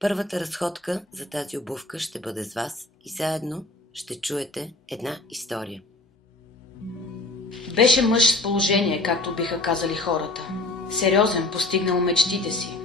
Първата разходка за тази обувка ще бъде с вас и заедно ще чуете една история. Беше мъж с положение, както биха казали хората. Сериозен, постигнал мечтите си.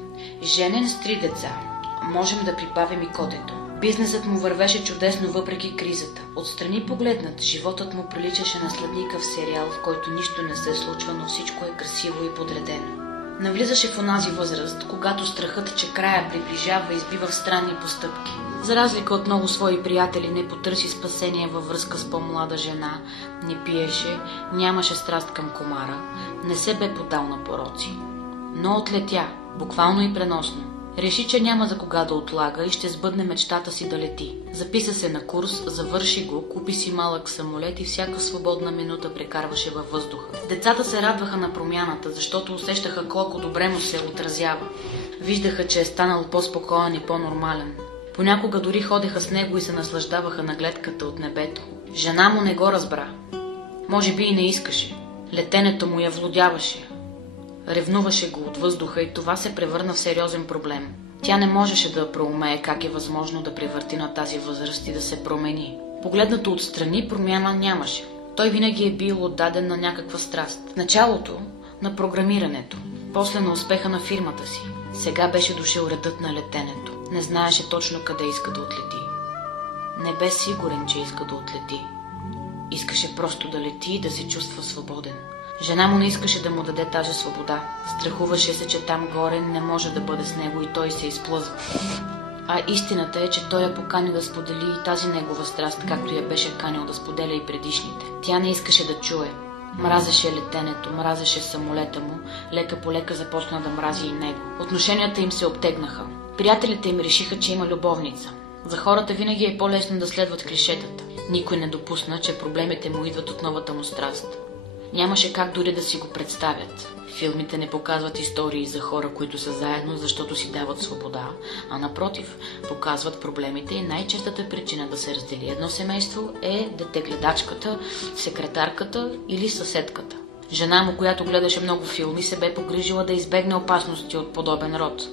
Женен с 3 деца. Можем да прибавим и котето. Бизнесът му вървеше чудесно въпреки кризата. Отстрани погледнат, животът му приличаше на сладникав сериал, в който нищо не се случва, но всичко е красиво и подредено. Навлизаше в онази възраст, когато страхът, че края приближава, избива в странни постъпки. За разлика от много свои приятели, не потърси спасение във връзка с по-млада жена, не пиеше, нямаше страст към комара, не се бе подал на пороци. Но отлетя, буквално и преносно. Реши, че няма за кога да отлага и ще сбъдне мечтата си да лети. Записа се на курс, завърши го, купи си малък самолет и всяка свободна минута прекарваше във въздуха. Децата се радваха на промяната, защото усещаха колко добре му се отразява. Виждаха, че е станал по-спокоен и по-нормален. Понякога дори ходеха с него и се наслаждаваха на гледката от небето. Жена му не го разбра. Може би и не искаше. Летенето му я влудяваше. Ревнуваше го от въздуха и това се превърна в сериозен проблем. Тя не можеше да проумее как е възможно да превърти на тази възраст и да се промени. Погледнато отстрани, промяна нямаше. Той винаги е бил отдаден на някаква страст. В началото на програмирането, после на успеха на фирмата си. Сега беше дошъл редът на летенето. Не знаеше точно къде иска да отлети. Не бе сигурен, че иска да отлети. Искаше просто да лети и да се чувства свободен. Жена му не искаше да му даде тази свобода. Страхуваше се, че там горе не може да бъде с него и той се изплъзва. А истината е, че той я покани да сподели и тази негова страст, както я беше канил да споделя и предишните. Тя не искаше да чуе. Мразеше летенето, мразеше самолета му, лека по лека започна да мрази и него. Отношенията им се обтегнаха. Приятелите им решиха, че има любовница. За хората винаги е по-лесно да следват клишетата. Никой не допусна, че проблемите му идват от новата му страст. Нямаше как дори да си го представят. Филмите не показват истории за хора, които са заедно, защото си дават свобода, а напротив, показват проблемите и най-честата причина да се раздели едно семейство е детегледачката, секретарката или съседката. Жена му, която гледаше много филми, се бе погрижила да избегне опасности от подобен род.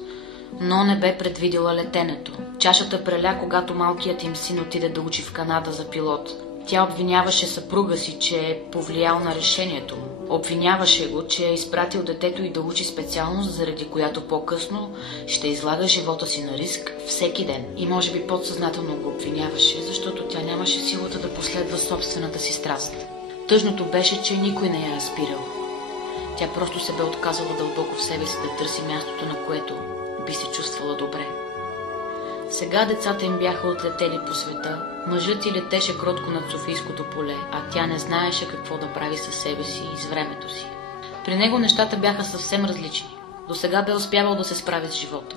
Но не бе предвидила летенето. Чашата преля, когато малкият им син отиде да учи в Канада за пилот. Тя обвиняваше съпруга си, че е повлиял на решението му. Обвиняваше го, че е изпратил детето и да учи специалност, заради която по-късно ще излага живота си на риск всеки ден. И може би подсъзнателно го обвиняваше, защото тя нямаше силата да последва собствената си страст. Тъжното беше, че никой не я е спирал. Тя просто се бе отказала дълбоко в себе си да търси мястото, на което би се чувствала добре. Сега децата им бяха отлетели по света, мъжът й летеше кротко над Софийското поле, а тя не знаеше какво да прави със себе си и с времето си. При него нещата бяха съвсем различни. До сега бе успявал да се справи с живота.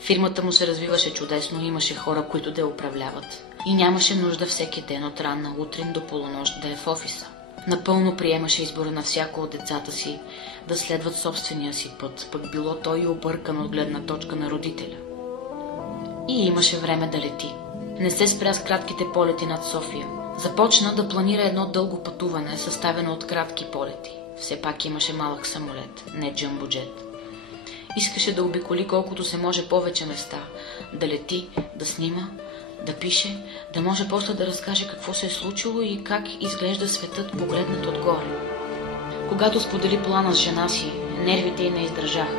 Фирмата му се развиваше чудесно, имаше хора, които да я управляват. И нямаше нужда всеки ден от ранна утрин до полунощ да е в офиса. Напълно приемаше избора на всяко от децата си да следват собствения си път, пък било той и объркан от гледна точка на родителя. И имаше време да лети. Не се спря с кратките полети над София. Започна да планира едно дълго пътуване, съставено от кратки полети. Все пак имаше малък самолет, не джъмбоджет. Искаше да обиколи колкото се може повече места, да лети, да снима, да пише, да може после да разкаже какво се е случило и как изглежда светът погледнат отгоре. Когато сподели плана с жена си, нервите й не издържаха.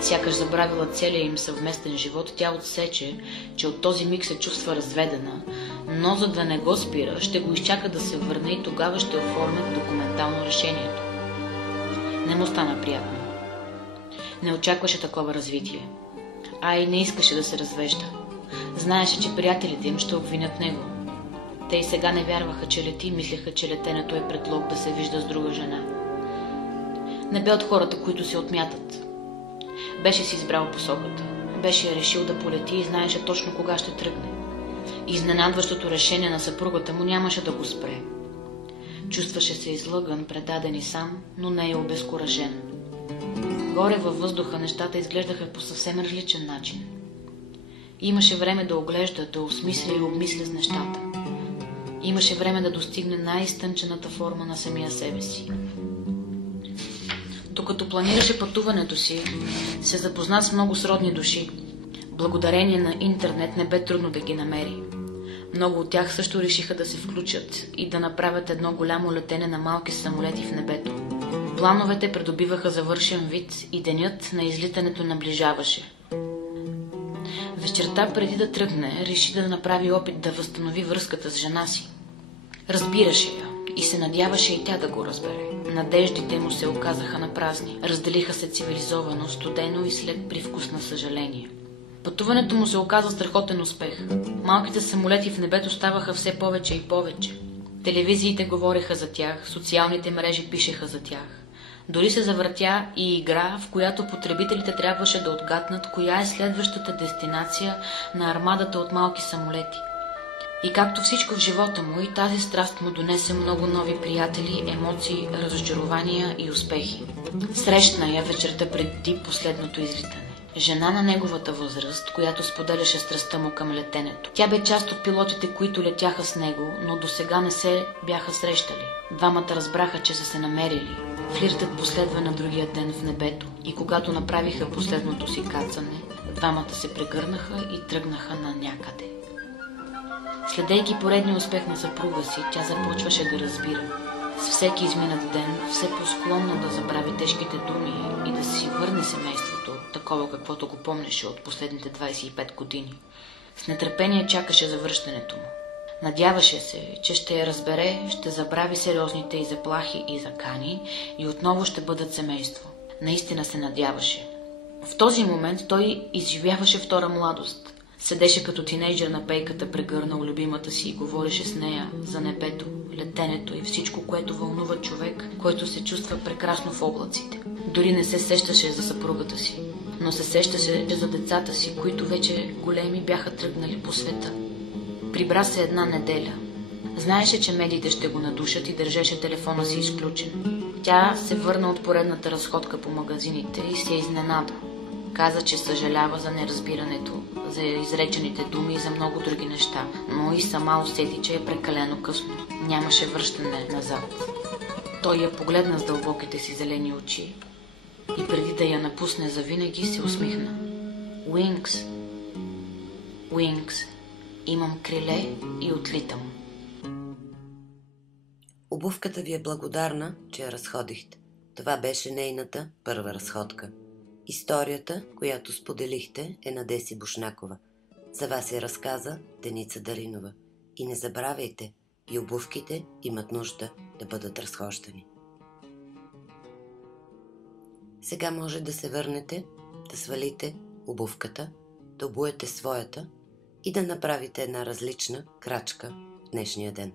Сякаш забравила целия им съвместен живот, тя отсече, че от този миг се чувства разведена, но за да не го спира, ще го изчака да се върне и тогава ще оформят документално решението. Не му стана приятно. Не очакваше такова развитие, а и не искаше да се развежда. Знаеше, че приятелите им ще обвинят него. Те и сега не вярваха, че лети, мислеха, че летенето е предлог да се вижда с друга жена. Не бе от хората, които се отмятат. Беше си избрал посоката. Беше решил да полети и знаеше точно кога ще тръгне. Изненадващото решение на съпругата му нямаше да го спре. Чувстваше се излъган, предаден и сам, но не е обезкуражен. Горе във въздуха нещата изглеждаха по съвсем различен начин. Имаше време да оглежда, да осмисля и обмисля с нещата. Имаше време да достигне най-изтънчената форма на самия себе си. Докато планираше пътуването си, се запозна с много сродни души. Благодарение на интернет не бе трудно да ги намери. Много от тях също решиха да се включат и да направят едно голямо летене на малки самолети в небето. Плановете придобиваха завършен вид и денят на излитането наближаваше. Вечерта преди да тръгне, реши да направи опит да възстанови връзката с жена си. Разбираше я и се надяваше и тя да го разбере. Надеждите му се оказаха напразни. Разделиха се цивилизовано, студено и след привкус на съжаление. Пътуването му се оказа страхотен успех. Малките самолети в небето ставаха все повече и повече. Телевизиите говореха за тях, социалните мрежи пишеха за тях. Дори се завъртя и игра, в която потребителите трябваше да отгаднат коя е следващата дестинация на армадата от малки самолети. И както всичко в живота му, и тази страст му донесе много нови приятели, емоции, разочарования и успехи. Срещна я вечерта преди последното излитане. Жена на неговата възраст, която споделяше страстта му към летенето. Тя бе част от пилотите, които летяха с него, но досега не се бяха срещали. Двамата разбраха, че са се намерили. Флиртът последва на другия ден в небето и когато направиха последното си кацане, двамата се прегърнаха и тръгнаха на някъде. Следейки поредния успех на съпруга си, тя започваше да разбира. С всеки изминат ден, все по-склонна да забрави тежките думи и да си върне семейството, такова каквото го помнеше от последните 25 години. С нетърпение чакаше завръщането му. Надяваше се, че ще я разбере, ще забрави сериозните й заплахи и закани и отново ще бъдат семейство. Наистина се надяваше. В този момент той изживяваше втора младост. Седеше като тинейджър на пейката, прегърнал любимата си и говореше с нея за небето, летенето и всичко, което вълнува човек, който се чувства прекрасно в облаците. Дори не се сещаше за съпругата си, но се сещаше за децата си, които вече големи бяха тръгнали по света. Прибра се една неделя. Знаеше, че медиите ще го надушат и държеше телефона си изключен. Тя се върна от поредната разходка по магазините и се изненада. Каза, че съжалява за неразбирането, за изречените думи и за много други неща, но и сама усети, че е прекалено късно. Нямаше връщане назад. Той я погледна с дълбоките си зелени очи и преди да я напусне завинаги се усмихна. Wings, Wings, имам криле и отлитам. Обувката ви е благодарна, че я разходихте. Това беше нейната първа разходка. Историята, която споделихте, е на Деси Бушнакова. За вас я разказа Деница Даринова. И не забравяйте, и обувките имат нужда да бъдат разхождани. Сега може да се върнете, да свалите обувката, да обуете своята и да направите една различна крачка в днешния ден.